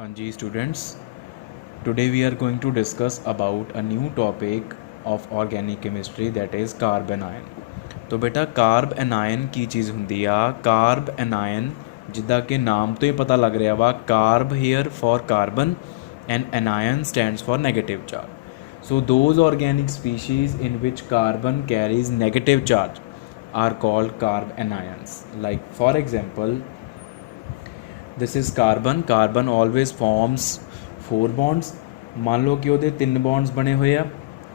हाँ जी students, today we are going to discuss about a new topic of organic chemistry that is carb anion। तो बेटा carb anion ਕੀ ਚੀਜ਼ ਹੁੰਦੀ ਆ? carb anion ਜਿੱਦਾਂ ਕਿ ਨਾਮ ਤੋਂ ਹੀ ਪਤਾ ਲੱਗ ਰਿਹਾ ਵਾ, carb here for carbon and anion stands for negative charge। So those organic species in which carbon carries negative charge are called carb anions। Like for example, this is carbon. Carbon always forms 4 bonds. मान लो कि ਉਹਦੇ 3 bonds बने हुए ਆ,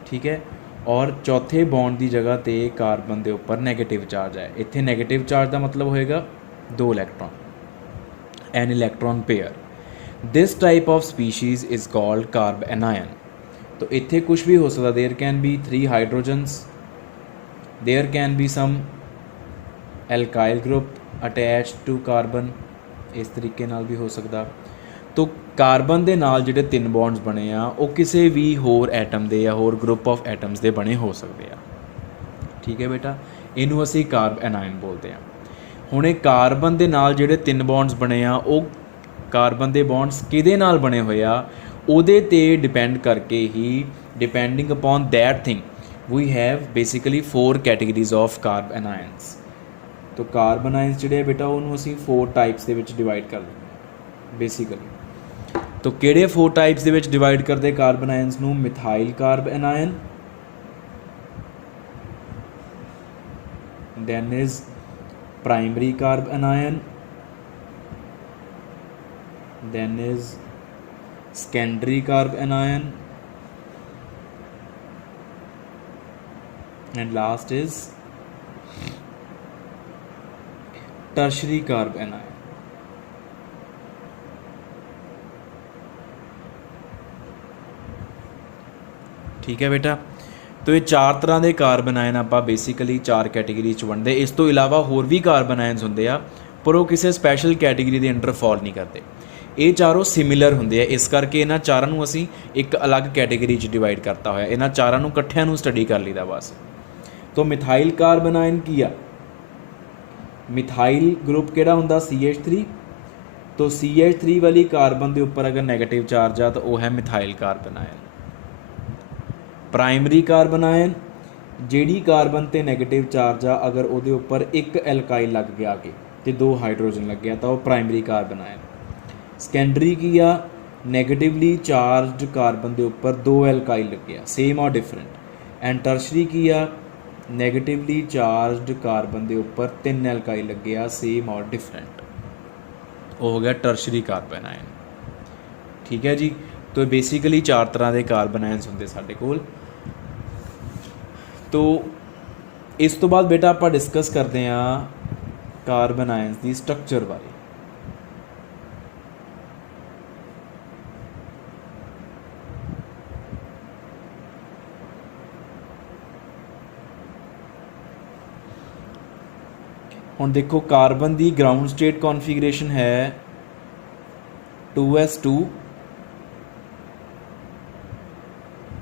ठीक है। और चौथे बॉन्ड की जगह ਤੇ कार्बन के उपर नैगेटिव चार्ज है। इत्थे नैगेटिव चार्ज का मतलब होएगा 2 electron, an electron pair. This type of species is called carbanion. तो इत्थे कुछ भी हो सकता, there can be 3 hydrogens, there can be some alkyl group attach to carbon, इस तरीके नाल भी हो सकता। तो कार्बन के नाल जिहड़े 3 बॉन्ड्स बने आ वो किसी भी होर एटम के या होर ग्रुप ऑफ एटम्स के बने हो सकते हैं, ठीक है बेटा। इनू असी कार्ब एनायन बोलते हैं। हुणे कार्बन के नाल जिहड़े 3 बॉन्ड्स बने आ वो कार्बन के बॉन्ड्स किहदे नाल बने हुए आ उहदे ते डिपेंड करके ही, depending upon that thing we have basically 4 categories of carbanions. तो कार्बन आयंस जिहड़े बेटा उन्होंने असीं 4 टाइप्स दे विच डिवाइड कर दिंदे बेसिकली। तो किहड़े 4 टाइप्स दे विच डिवाइड करते कार्बन आयंस नूं? Methyl carb anion, then is primary carb anion, then is secondary carb anion, and last is tertiary carb anion। ठीक है बेटा। तो ये 4 तरह के कार्बन आयन आप बेसिकली 4 कैटेगरी वंडते। इस तो इलावा होर भी कार्बन आयनस होंगे आ, पर वो किसी स्पैशल कैटेगरी के अंडर फॉल नहीं करते। ये चारों सिमिलर होंगे, इस करके इन्होंने चारों नूं असीं एक अलग कैटेगरी डिवाइड करता होया, इन्होंने चारों नूं इकट्ठियां नूं स्टडी कर लीदा बस। तो मिथाइल कार्बन आयन की आ? मिथाइल ग्रुप किहड़ा हुंदा? CH3। तो CH3 वाली कार्बन के उपर अगर नैगेटिव चार्ज आ तो वह है methyl carbon ion. Primary carbon ion जिहड़ी कार्बन ते नैगेटिव चार्ज आ, अगर उहदे उपर एक एल्काइल लग गया के ते 2 हाइड्रोजन लग गया तो वह प्राइमरी कार्बन आयन। सैकेंडरी की आ? नैगेटिवली चार्ज कार्बन के उपर 2 एल्काइल लग गया, सेम और डिफरेंट। एंड टर्शरी की आ? नैगेटिवली चार्ज कार्बन के उपर 3 एल्काइल लग गया, सेम और डिफरेंट। वो हो गया टर्शरी कार्बन आयन, ठीक है जी। तो बेसिकली 4 तरह के कार्बन आयनस होंगे साडे कोल। तो इस तो बाद बेटा आप डिस्कस करते हैं कार्बन आयनस की स्ट्रक्चर बारे। हुण देखो कार्बन की ग्राउंड स्टेट कॉन्फिगरेशन है 2s2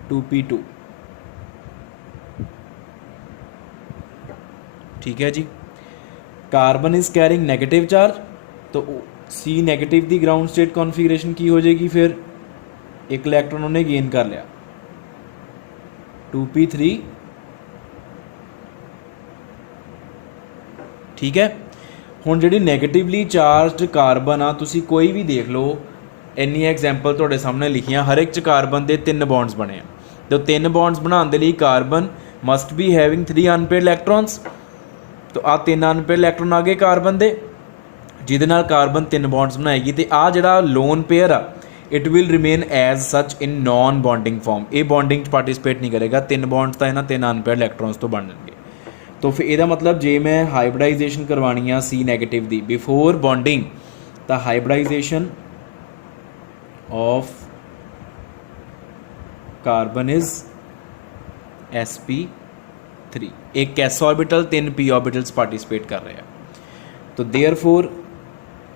2p2, ठीक है जी। Carbon is carrying negative charge, तो C नैगेटिव की ग्राउंड स्टेट कॉन्फिगरेशन की हो जाएगी? फिर एक इलैक्ट्रॉन उन्हें गेन कर लिया, 2p3, ठीक है। हुण जिहड़ी नैगेटिवली चार्ज कार्बन आ, तुसी कोई भी देख लो, इन्नी एग्जाम्पल तुहाडे सामने लिखियां, हर एक च कार्बन के 3 बॉन्ड्स बने आ। तो 3 बॉन्ड्स बनाने के लिए carbon must be having 3 unpaired electrons. तो आ 3 अनपेयर्ड इलैक्ट्रॉन आ गए कार्बन के, जिहदे नाल कार्बन 3 बॉन्ड्स बनाएगी। तो आ जिहड़ा लोन पेयर आ, it will remain as such in non bonding form. ये बॉन्डिंग पार्टिसिपेट नहीं करेगा। 3 बॉन्ड्स तो इन्हां 3 अनपेयर्ड इलैक्ट्रॉन्स तो बन जाएंगे। तो फिर यदा मतलब जे मैं हाइब्रिडाइजेशन करवानी आ C नैगेटिव की बिफोर बॉन्डिंग, तो hybridisation of carbon is sp3। एक s orbital 3 p orbitals participate कर रहे हैं। तो देयरफॉर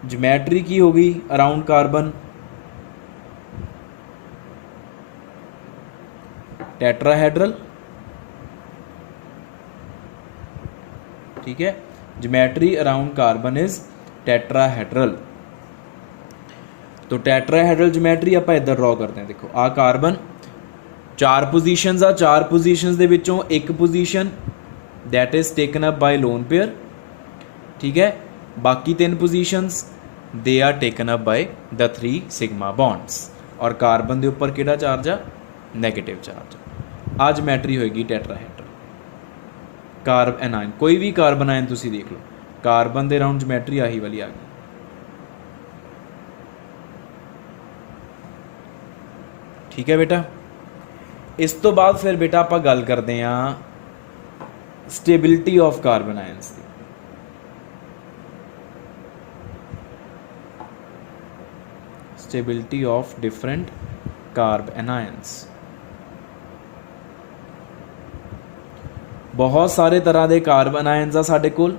ज्योमेट्री की होगी अराउंड कार्बन? टेट्राहेड्रल, ठीक है। Geometry around carbon is tetrahedral. तो टैट्राहेड्रल ज्योमैट्री आप इधर ड्रॉ करते हैं। देखो आ कार्बन, 4 पोजीशनस आ, 4 पोजीशनस दे विचों एक position that is taken up by lone pair, ठीक है। बाकी 3 positions they are taken up by the 3 sigma bonds. और कार्बन के उपर किहड़ा चार्ज आ, नैगेटिव चार्ज। आ ज्योमैट्री होएगी टैट्राहेड्रल। कार्ब एनायन, कोई भी कार्बन आयन तुसीं देख लो, कार्बन दे राउंड ज्योमैट्री आही वाली आ गई, ठीक है बेटा। इस तो बाद फिर बेटा आप गल करते हैं स्टेबिलिटी ऑफ कार्बन आयन्स की। Stability of different carbanions. बहुत सारे तरह के कार्बन आयन्स आ साडे कोल,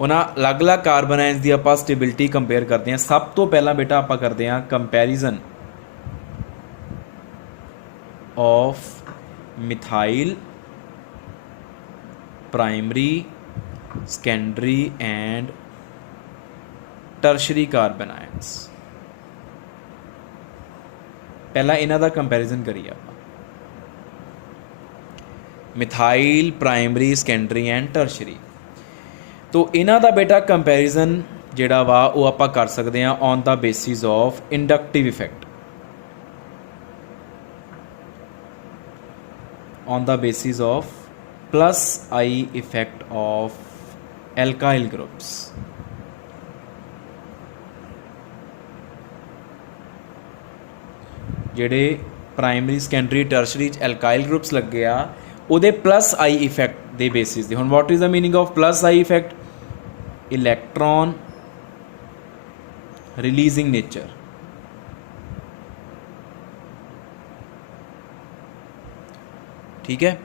उन्हां अलग अलग कार्बन आयन्स की आपां स्टेबिलिटी कंपेयर करते हैं। सब तो पहला बेटा आपां करते हैं comparison of methyl, primary, secondary and tertiary carbon ions. पहला इन्हां दा कंपैरिजन करिए आप, methyl, primary, secondary and tertiary. तो इन्हां दा बेटा कंपैरिजन जिहड़ा वा वो आपां कर सकते हैं on the basis of inductive effect, on the basis of plus I effect of alkyl groups। ਜਿਹੜੇ primary, secondary, tertiary alkyl groups ਲੱਗੇ ਆ ਉਹਦੇ ਪਲੱਸ ਆਈ ਇਫੈਕਟ ਦੇ ਬੇਸਿਸ 'ਤੇ। ਹੁਣ what is the meaning of plus I effect? Electron releasing nature, ठीक है।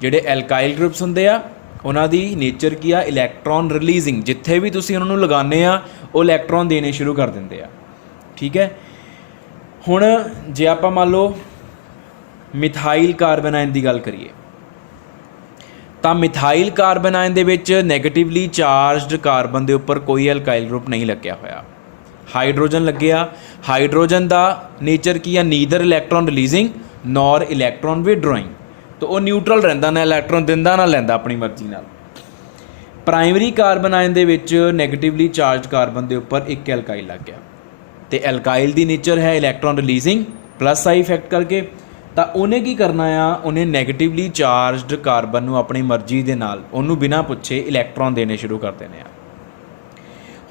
ਜਿਹੜੇ ਐਲਕਾਈਲ ਗਰੁੱਪਸ ਹੁੰਦੇ ਆ ਉਹਨਾਂ ਦੀ ਨੇਚਰ ਕੀ ਆ? Electron releasing. ਜਿੱਥੇ ਵੀ ਤੁਸੀਂ ਉਹਨਾਂ ਨੂੰ ਲਗਾਉਂਦੇ ਆ ਉਹ ਇਲੈਕਟ੍ਰੋਨ ਦੇਣੇ ਸ਼ੁਰੂ ਕਰ ਦਿੰਦੇ ਆ, ਠੀਕ ਹੈ। ਹੁਣ ਜੇ ਆਪਾਂ ਮੰਨ ਲਓ ਮਿਥਾਈਲ ਕਾਰਬਨ ਆਇਨ ਦੀ ਗੱਲ ਕਰੀਏ ਤਾਂ ਮਿਥਾਈਲ ਕਾਰਬਨ ਆਇਨ ਦੇ ਵਿੱਚ ਨੈਗੇਟਿਵਲੀ ਚਾਰਜਡ ਕਾਰਬਨ ਦੇ ਉੱਪਰ ਕੋਈ ਐਲਕਾਈਲ ਗਰੁੱਪ ਨਹੀਂ ਲੱਗਿਆ ਹੋਇਆ, ਹਾਈਡਰੋਜਨ ਲੱਗਿਆ। ਹਾਈਡਰੋਜਨ ਦਾ ਨੇਚਰ ਕੀ ਆ? Neither electron releasing nor electron withdrawing. तो वह न्यूट्रल रहिंदा, ना इलैक्ट्रॉन दिंदा ना लैंदा अपनी मर्जी नाल। प्राइमरी कार्बन आयन दे विच नैगेटिवली चार्ज कार्बन के उपर एक एल्काइल लग गया, तो एल्काइल की नेचर है इलैक्ट्रॉन रिलीजिंग प्लस आई इफैक्ट करके। तो उन्हें की करना आ? उन्हें नैगेटिवली चार्जड कार्बन नूं अपनी मर्जी दे नाल उन्होंने बिना पुछे इलैक्ट्रॉन देने शुरू कर देने आ।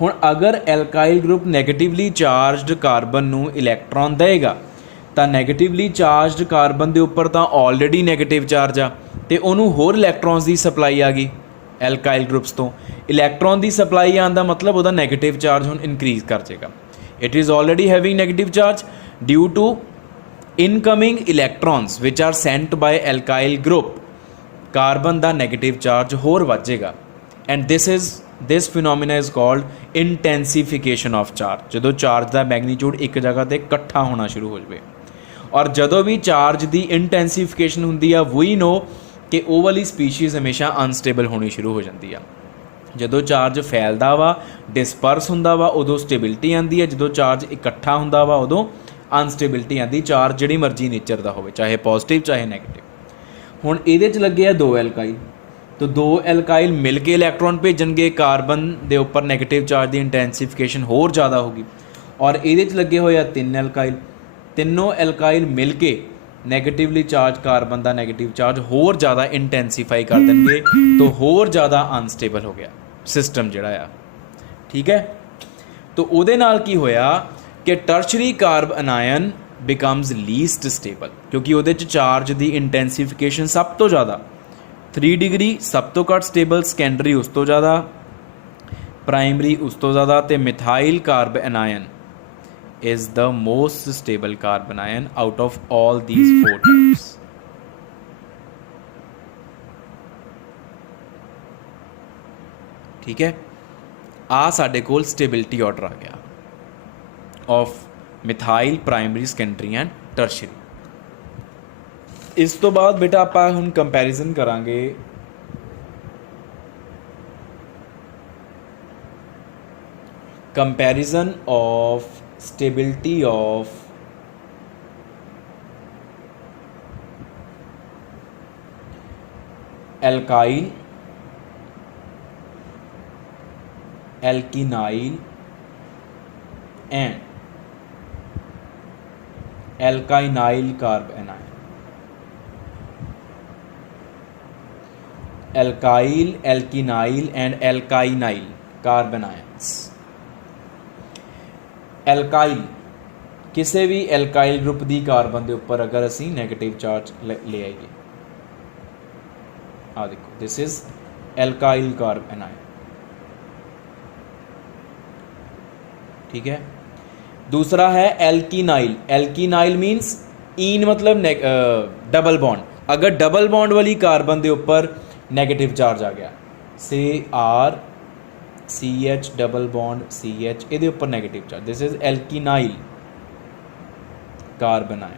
हुण अगर एल्काइल ग्रुप नैगेटिवली चार्जड कार्बन नूं इलैक्ट्रॉन देगा तो नैगेटिवली चार्जड कार्बन के उपर तो ऑलरेडी नैगेटिव चार्ज आ, तो उन्होंने होर इलैक्ट्रॉन्स की सप्लाई आ गई एल्काइल ग्रुप्स तो। इलैक्ट्रॉन की सप्लाई आने का मतलब वह नैगेटिव चार्ज हुण इनक्रीज कर जाएगा। It is already having negative charge due to incoming electrons which are sent by alkyl group, carbon का नैगेटिव चार्ज होर वध जाएगा। And this phenomena is called intensification of charge. जो चार्ज का magnitude एक जगह पर इकट्ठा होना शुरू हो जाए, और जदों भी चार्ज की इंटेंसीफिकेशन होंदी है वी नो कि वो वाली स्पीशीज़ हमेशा अनस्टेबल होनी शुरू हो जाती है। जदों चार्ज फैलदा वा, डिस्पर्स हुंदा वा, उदों स्टेबिलिटी आती है। जदों चार्ज इकट्ठा हुंदा वा उदों अनस्टेबिलिटी आती। चार्ज जिहड़ी मर्जी नेचर का होवे, चाहे पॉजिटिव चाहे नैगेटिव। हुण इहदे च लगे आ 2 एल्काइल, तो 2 एल्काइल मिल के इलैक्ट्रॉन भेजणगे, कार्बन के उपर नैगेटिव चार्ज की इंटेंसीफिकेशन होर ज़्यादा होगी। और इहदे च लगे होए आ 3 एल्काइल, तीनों एल्काइल मिल के नैगेटिवली चार्ज कार्बन का नैगेटिव चार्ज होर ज़्यादा इंटेंसीफाई कर देंगे, तो होर ज़्यादा अनस्टेबल हो गया सिस्टम जिहड़ा आ, ठीक है। तो उहदे नाल की होया कि tertiary carbon ion becomes least stable, क्योंकि उहदे च चार्ज की इंटेंसीफिकेशन सब तो ज़्यादा 3 डिग्री सब तो घट स्टेबल, सेकेंडरी उस तो ज़्यादा, प्राइमरी उस तो ज़्यादा, तो methyl carbon ion is the most stable carbon ion out of all these 4 types। ठीक है, आ साडे कोल स्टेबिलिटी ऑर्डर आ गया of methyl, primary, secondary and tertiary. इस तो बाद बेटा आप हुण कंपैरिजन करांगे comparison of stability of alkyl, alkynyl and alkynyl carbanion. Alkyl, alkynyl and alkynyl carbanions. Alkyl किसी भी एल्काइल ग्रुप की कार्बन के उपर अगर असी नैगेटिव चार्ज ले आइए, आ देखो दिस इज एल्काइल कार्बनाइन, ठीक है। दूसरा है एल्कीनाइल। एल्कीनाइल मीन्स ईन मतलब डबल बॉन्ड, अगर डबल बॉन्ड वाली कार्बन के उपर नैगेटिव चार्ज आ गया, say R CH double bond CH ये उपर negative charge, this is alkenyl carbanion.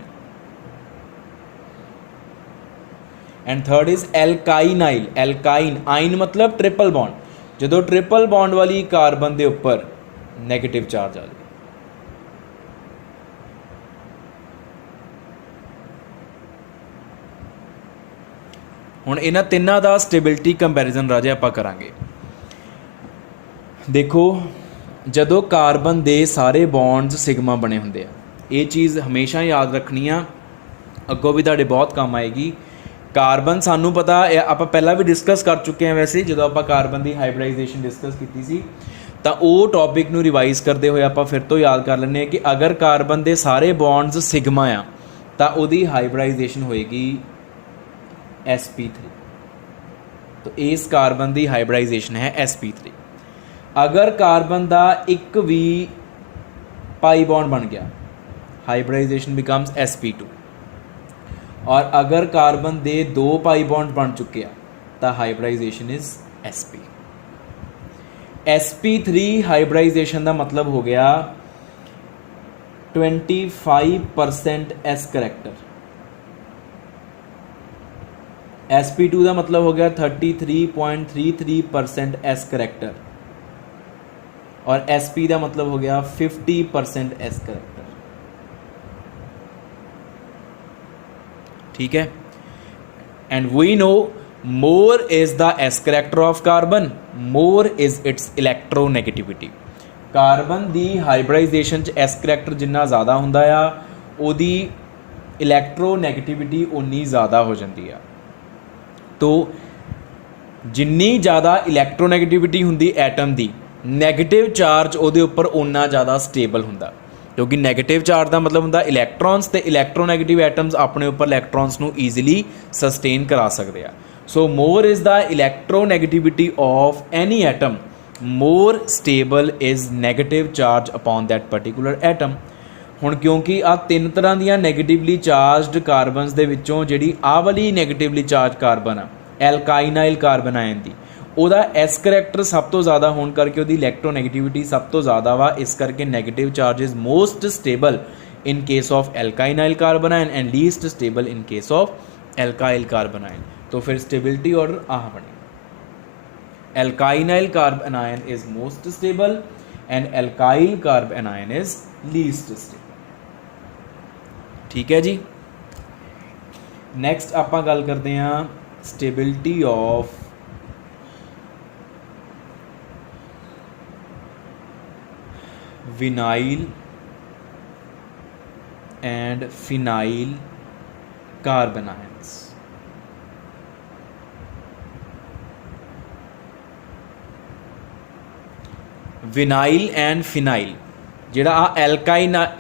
And third is alkynyl. Alkyne yne मतलब ट्रिपल बॉन्ड, जो ट्रिपल बॉन्ड वाली कार्बन के उपर नैगेटिव चार्ज आ जाए। हुण इन्हां तिन्नां दा स्टेबिलिटी कंपैरिजन राजे आपां करांगे। देखो जदों कार्बन के सारे बॉन्ड्स सिग्मा बने होंदे आ, ये चीज़ हमेशा याद रखनी आ, अगों भी तुहाडे बहुत काम आएगी। कार्बन सानू पता आप पहला भी डिस्कस कर चुके हैं, वैसे जो आप कार्बन की हाइब्रिडाइजेशन डिस्कस की सी, तो वो टॉपिक नू रिवाइज करते हुए आप फिर तो याद कर लें कि अगर कार्बन के सारे बॉन्ड्स सिग्मा आ तो उसकी हाइब्रिडाइजेशन होएगी sp3। तो इस कार्बन की हाइब्रिडाइजेशन है sp3। अगर कार्बन का एक भी पाई बॉन्ड बन गया, हाइब्रिडाइजेशन बिकम्स sp2। और अगर कार्बन दे दो पाई बॉन्ड बन चुके हैं तो hybridisation is sp। sp3 hybridisation का मतलब हो गया 25% s करैक्टर, sp2 का मतलब हो गया 33.33% s करैक्टर, और sp का मतलब हो गया 50% s करैक्टर, ठीक है। And we know more is the s character of carbon, more is its electronegativity. Carbon की हाइब्रिडाइजेशन च s करैक्टर जिन्ना ज़्यादा हुंदा आ, उहदी इलैक्ट्रोनैगेटिविटी उन्नी ज़्यादा हो जाती है। तो जिन्नी ज़्यादा इलैक्ट्रोनैगेटिविटी हुंदी एटम की, नैगेटिव चार्ज उहदे उपर उन्ना ज़्यादा स्टेबल हुंदा, क्योंकि नैगेटिव चार्ज का मतलब हुंदा इलैक्ट्रॉन्स, ते इलैक्ट्रोनैगेटिव एटम्स अपने उपर इलैक्ट्रॉन्स नू ईजीली सस्टेन करा सकते हैं। So more is the electronegativity of any atom, more stable is negative charge upon that particular atom. हुण क्योंकि आ तीन तरह दियां नैगेटिवली चार्जड कार्बनस दे विचों जिहड़ी आ वाली नैगेटिवली चार्ज कार्बन आ एल्काइनाइल कार्बनाइन दी, ਉਹਦਾ एस करैक्टर सब तो ज़्यादा होने करके ਉਹਦੀ इलैक्ट्रोनैगेटिविटी सब तो ज़्यादा वा, इस करके negative charge is most stable in case of alkynyl carbanion and least stable in case of alkyl carbanion. तो फिर स्टेबिलिटी ऑर्डर आह बने, alkynyl carbanion is most stable and alkyl carbanion is least stable, ठीक है जी। Next आपां गल करते हैं stability of vinyl and phenyl carbanions. Vinyl and phenyl जिहड़ा आ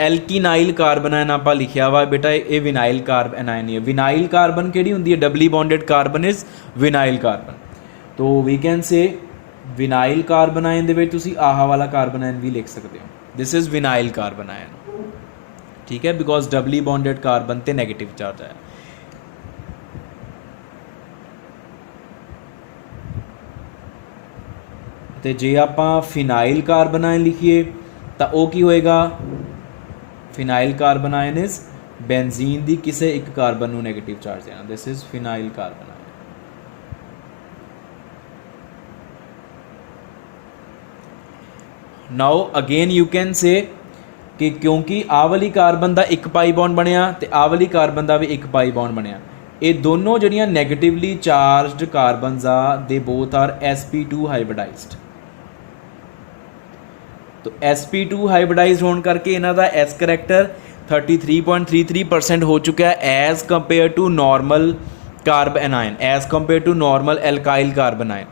एल्कीनाइल कार्बनाइन आपां लिखिया वा बेटा, ये विनाइल कार्बनाइन ही है। विनाइल कार्बन किहड़ी हुंदी है? Doubly bonded carbon is vinyl carbon. तो we can say vinyl carbanion दे विच तुसीं आह वाला कार्बनाइन भी लिख सकते हो, दिस इज़ विनाइल कार्बनाइन, ठीक है, बिकॉज डबली बॉन्डेड कार्बन ते नैगेटिव चार्ज है। तो जे आपां फिनाइल कार्बनाइन लिखिए तो वह की होएगा? फिनाइल कार्बनाइन इज बेंजीन की किसी एक कार्बन नूं नैगेटिव चार्ज देना, this is phenyl carbanion. Now again you can say कि क्योंकि आ वाली कार्बन का एक पाई बॉन्ड बनया तो आ वाली कार्बन का भी एक पाई बॉन्ड बनया, ये दोनों जड़ियाँ नैगेटिवली चार्जड कार्बनस आ दे बोथ आर sp2 हाइब्रिडाइज्ड। तो sp2 हाइब्रिडाइज्ड होने करके इन्हां दा s करैक्टर 33.33% हो चुका है as compare to normal carbanion, as compare to normal alkyl carbon ion.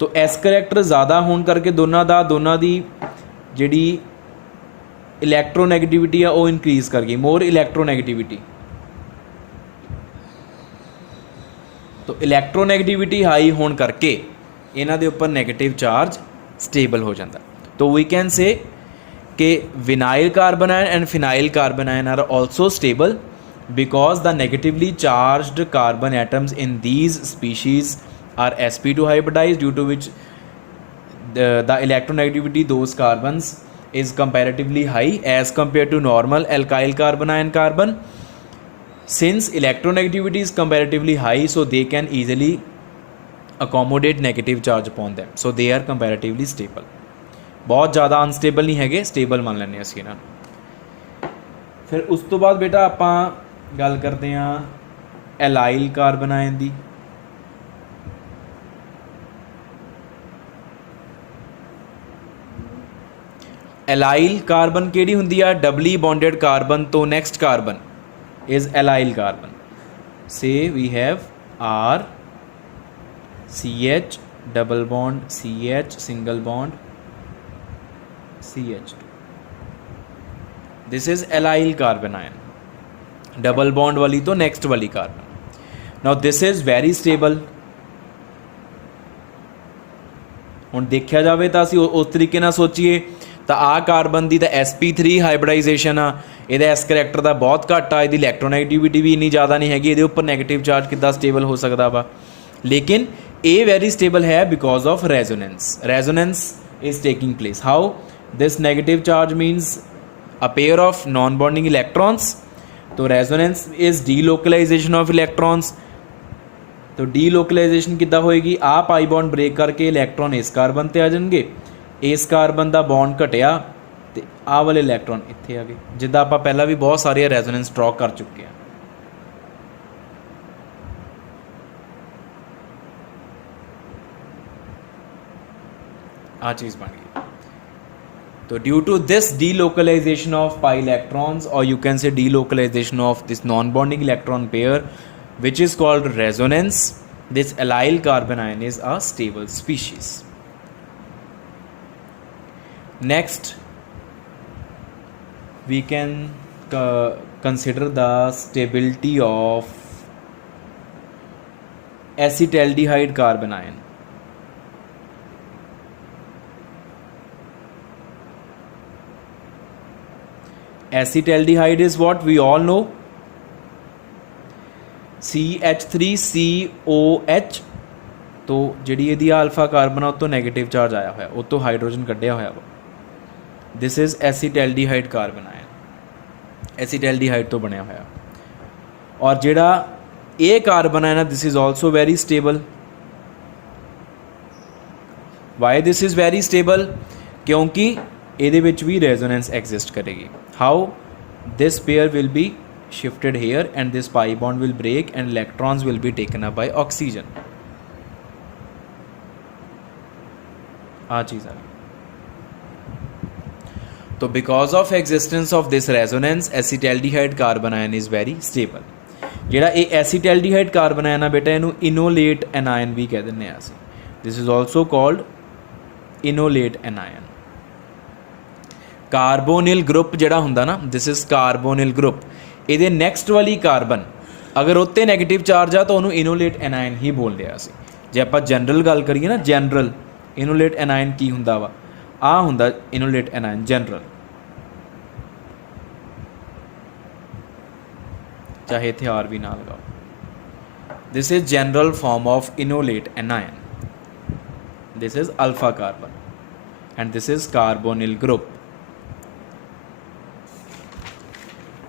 तो s करैक्टर ज़्यादा होने करके दोनों दी जिहड़ी इलैक्ट्रोनैगेटिविटी है वो इनक्रीज़ कर गई, मोर इलैक्ट्रोनैगेटिविटी। तो इलैक्ट्रोनैगेटिविटी हाई होने करके इन्हां दे उपर नैगेटिव चार्ज स्टेबल हो जाता। तो वी कैन से कि vinyl carbon ion and phenyl carbon ion are also stable because the negatively charged carbon atoms in these species are sp2 hybridized, due to which the electronegativity those carbons is comparatively high as compared to normal alkyl carbon ion carbon. Since electronegativity is comparatively high, so they can easily accommodate negative charge upon them, so they are comparatively stable. बहुत ज़्यादा unstable नहीं है, stable मान लें असी इन्हां नूं। फिर उस तो बाद बेटा आपां गल करते हैं एलाइल कार्बन आयन दी। एलाइल कार्बन केड़ी हुंदी आ, डबली बॉन्डेड कार्बन तो next carbon is allyl carbon. Say we have R CH double bond CH single bond CH2, this is allyl carbanion, double bond वाली तो next वाली carbon. Now this is very stable. हुण देखा जाए तो असीं उस तरीके नाल सोचीए तो आ कार्बन की तो sp3 हाइब्रिडाइजेशन आ, ये एस करैक्टर का बहुत घट आ, ये इलैक्ट्रोनैगेटिविटी भी इन्नी ज़्यादा नहीं हैगी, ये उपर नैगेटिव चार्ज कितना स्टेबल हो सकता वा। लेकिन ये वेरी स्टेबल है because of resonance, resonance is taking place. How this negative charge means a pair of non bonding electrons, तो resonance is delocalization of electrons. तो डीलोकलाइजेशन कितना होएगी, आ पाई बॉन्ड ब्रेक करके इलैक्ट्रॉन इस कार्बन पर आ जाएंगे, इस कार्बन का बॉन्ड घटिया तो आ वाले इलैक्ट्रॉन इत्थे आ गए, जिद्दां आपां पहला भी बहुत सारे रेजोनेंस ड्रॉ कर चुके हैं। आ चीज़ बन गई। तो due to this delocalization of pi electrons, और you can say delocalization of this non bonding electron pair which is called resonance, this allyl carbon ion is a stable species. Next we can consider the stability of acetaldehyde carbon ion. Acetaldehyde is what we all know, CH3COH। तो जी ये alpha carbon है तो negative charge आया हुआ, उस तो hydrogen कढ़िया हुआ वा, this is acetaldehyde carbon ion, acetaldehyde तो बनया हुआ। और जिहड़ा ए कार्बन है ना, this is also very stable. Why this is very stable, क्योंकि ये भी रेजोनेंस एग्जिस्ट करेगी। How this pair will be shifted here and this pi bond will break and electrons will be taken up by oxygen। आ चीज़ आ गई। तो because of existence of this resonance acetaldehyde carbon ion is very stable। जेड़ा ये acetaldehyde carbon ion है बेटा, इनू enolate anion भी कह दिंदे आ। This is also called enolate anion. Carbonyl group जिहड़ा हुंदा ना, दिस इज कार्बोनिल ग्रुप, ये नैक्सट वाली कार्बन अगर उत्ते नैगेटिव चार्ज आ तो उन्होंने इनोलेट एनायन ही बोल रहा सी। जे आप जनरल गल करिए ना, जनरल इनोलेट एनायन की हुंदा वा, आ हुंदा इनोलेट एनायन जनरल, चाहे इत्थे आर भी ना लगाओ। This is general form of enolate anion, this is alpha carbon and this is carbonyl group.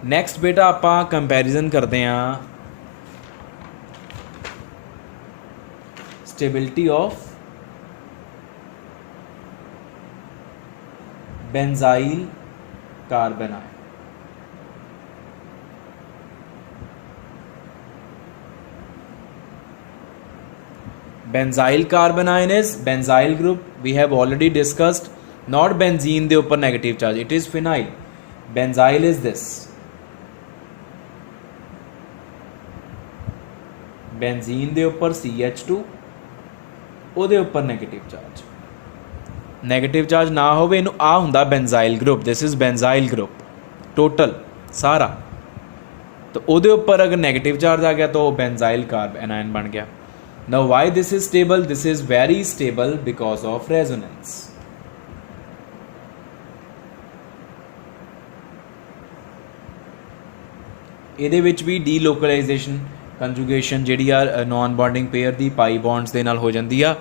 Next बेटा आपां कंपैरिजन करते हैं stability of benzyl carbon ion. Benzyl carbon ion is benzyl group, we have already discussed. Not benzene ਦੇ ਉੱਪਰ negative charge, it is phenyl. Benzyl is this. Benzene ਦੇ ਉੱਪਰ CH2, ਉਹਦੇ ਉੱਪਰ negative charge. Negative charge ਨਾ ਹੋਵੇ ਇਹਨੂੰ ਆ ਹੁੰਦਾ benzyl group. This is benzyl group total ਸਾਰਾ, तो ਉਹਦੇ ਉੱਪਰ अगर negative charge आ गया तो benzyl carbon anion बन गया. Now why this is stable? This is very stable because of resonance. ਇਹਦੇ ਵਿੱਚ ਵੀ delocalization conjugation ਜਿਹੜੀ ਆ non bonding pair ਦੀ pi bonds ਦੇ ਨਾਲ ਹੋ ਜਾਂਦੀ ਆ,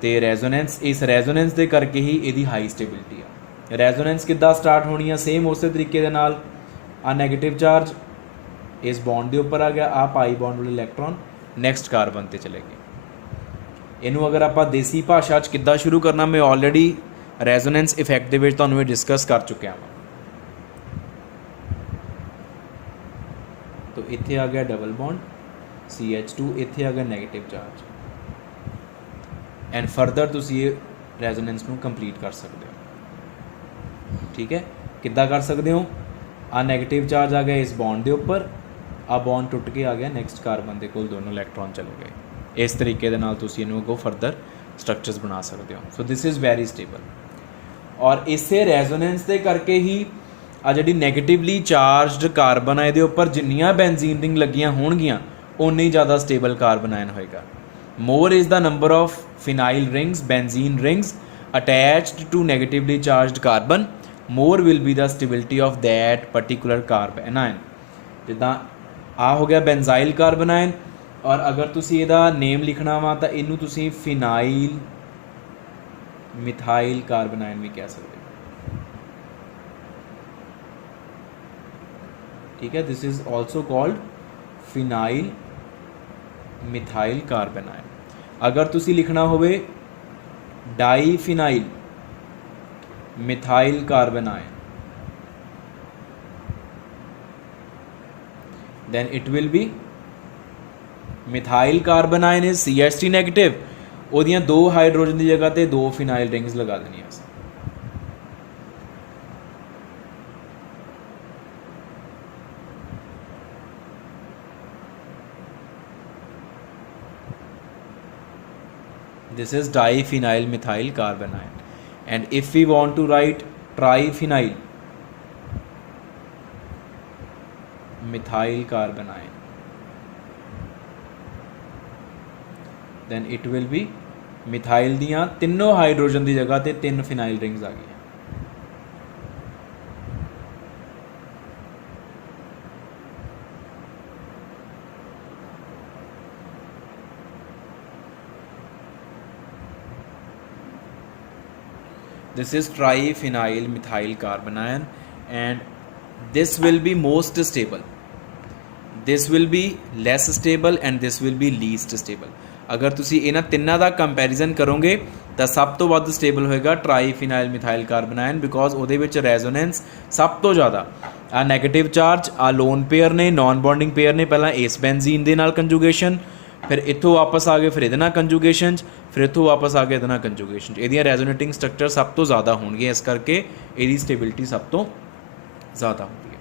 ਤੇ resonance, ਇਸ resonance ਦੇ ਕਰਕੇ ਹੀ ਇਹਦੀ high stability ਆ. resonance ਕਿੱਦਾਂ ਸਟਾਰਟ ਹੋਣੀ ਆ? ਸੇਮ ਉਸੇ ਤਰੀਕੇ ਦੇ ਨਾਲ ਆ ਨੈਗੇਟਿਵ ਚਾਰਜ ਇਸ ਬੌਂਡ ਦੇ ਉੱਪਰ ਆ ਗਿਆ, ਆ ਪਾਈ ਬੌਂਡ ਵਾਲੇ ਇਲੈਕਟ੍ਰੋਨ ਨੈਕਸਟ ਕਾਰਬਨ ਤੇ ਚਲੇ ਗਏ. ਇਹਨੂੰ ਅਗਰ ਆਪਾਂ ਦੇਸੀ ਭਾਸ਼ਾ 'ਚ ਕਿੱਦਾਂ ਸ਼ੁਰੂ ਕਰਨਾ, ਮੈਂ ਆਲਰੇਡੀ ਰੈਜ਼ੋਨੈਂਸ ਇਫੈਕਟ ਦੇ ਵਿੱਚ ਤੁਹਾਨੂੰ ਇਹ ਡਿਸਕਸ ਕਰ ਚੁੱਕਿਆ ਹਾਂ. तो ਇੱਥੇ ਆ ਗਿਆ ਡਬਲ ਬੌਂਡ CH2, ਇੱਥੇ ਆ ਗਿਆ ਨੈਗੇਟਿਵ ਚਾਰਜ, ਐਂਡ ਫਰਦਰ ਤੁਸੀਂ ਇਹ ਰੈਜ਼ੋਨੈਂਸ ਨੂੰ ਕੰਪਲੀਟ ਕਰ ਸਕਦੇ ਹੋ. ਠੀਕ ਹੈ, ਕਿੱਦਾਂ ਕਰ ਸਕਦੇ ਹੋ? ਆ ਨੈਗੇਟਿਵ ਚਾਰਜ ਆ ਗਿਆ ਇਸ ਬੌਂਡ ਦੇ ਉੱਪਰ, ਆ ਬੌਂਡ ਟੁੱਟ ਕੇ ਆ ਗਿਆ ਨੈਕਸਟ ਕਾਰਬਨ ਦੇ ਕੋਲ, ਦੋਨੋਂ ਇਲੈਕਟ੍ਰੋਨ ਚਲੇ ਗਏ. ਇਸ ਤਰੀਕੇ ਦੇ ਨਾਲ ਤੁਸੀਂ ਇਹਨੂੰ ਅੱਗੋਂ ਫਰਦਰ ਸਟਰਕਚਰਸ ਬਣਾ ਸਕਦੇ ਹੋ. ਸੋ ਦਿਸ ਇਜ਼ ਵੈਰੀ ਸਟੇਬਲ. ਔਰ ਇਸੇ ਰੈਜ਼ੋਨੈਂਸ ਦੇ ਕਰਕੇ ਹੀ ਆ ਜਿਹੜੀ ਨੈਗੇਟਿਵਲੀ ਚਾਰਜਡ ਕਾਰਬਨ ਆ ਇਹਦੇ ਉੱਪਰ ਜਿੰਨੀਆਂ ਬੈਂਜ਼ੀਨ ਰਿੰਗ ਲੱਗੀਆਂ ਹੋਣਗੀਆਂ ਓਨੀ ਜ਼ਿਆਦਾ ਸਟੇਬਲ ਕਾਰਬਨ ਆਇਨ ਹੋਏਗਾ. More is the number of phenyl rings, benzene rings attached to negatively charged carbon, more will be the stability of that particular carbanion. ਜਿੱਦਾਂ ਆ ਹੋ ਗਿਆ ਬੈਂਜ਼ਾਈਲ ਕਾਰਬਨ ਆਇਨ, ਔਰ ਅਗਰ ਤੁਸੀਂ ਇਹਦਾ ਨੇਮ ਲਿਖਣਾ ਵਾ ਤਾਂ ਇਹਨੂੰ ਤੁਸੀਂ ਫਿਨਾਈਲ ਮਿਥਾਈਲ ਕਾਰਬਨ ਆਇਨ ਵੀ ਕਹਿ ਸਕਦੇ ਹੋ. ठीक है, this is also called phenyl methyl carbon ion. अगर तुसी लिखना होवे diphenyl methyl carbon ion, then it will be methyl carbon ion is CH3 negative, ਉਹਦੀਆਂ 2 ਹਾਈਡਰੋਜਨ ਦੀ ਜਗ੍ਹਾ ਤੇ 2 ਫਿਨਾइल ਰਿੰਗਸ ਲਗਾ ਦੇਣੀਆਂ. This is diphenyl methyl carbon ion. And if we want to write triphenyl methyl carbon ion, then it will be methyl दियाँ तीनों hydrogen की जगह ते 3 फिनाइल रिंग्स आ गई. This is triphenyl methyl carbon ion, and this will be most stable, this will be less stable, and this will be least stable. अगर तुसी इन्हां तिन्नां दा कंपैरिजन करोगे तो सब तो वध स्टेबल होएगा triphenyl methyl carbon ion, because उहदे विच रेजोनेंस सब तो ज़्यादा आ नेगेटिव चार्ज आ लोन पेयर ने, नॉन बॉन्डिंग पेयर ने, पहला इस बेंजीन दे नाल कंजुगेशन, फिर इत्थों वापस आ गए फिर इहदे नाल कंजुगेशन, फिर इत्थों वापस आ गए इहदे नाल कंजुगेशन. इहदियां रेजोनेटिंग स्ट्रक्चर सब तो ज़्यादा होणगे, इस करके इहदी स्टेबिलिटी सब तो ज़्यादा होंदी है.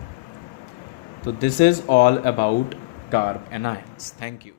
तो this is all about carb anions. Thank you.